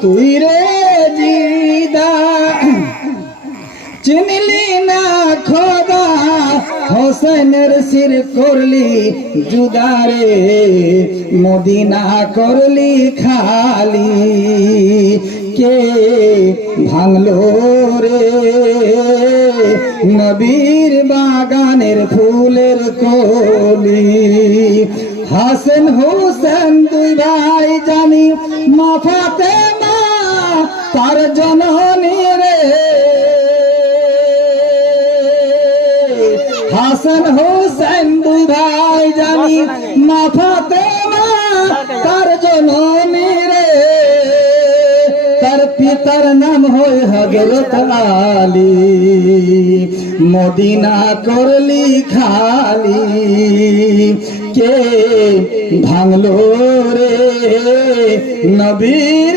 তুই রে জিদা চিনলি না খোদা হোসেনের শির করলি জুদারে মদিনা করলি খালি কে ভাঙলো রে নবীর বাগানের ফুলের কলি হাসান হোসেন দুই ভাই জানি মা ফাতেমা তার জননী রে হাসান হোসেন দুই ভাই জানি মা ফাতেমা তার জননী রে তার পিতার নাম হয় হযরত আলী মদিনা করলি খালি কে ভাঙলো রে নবীর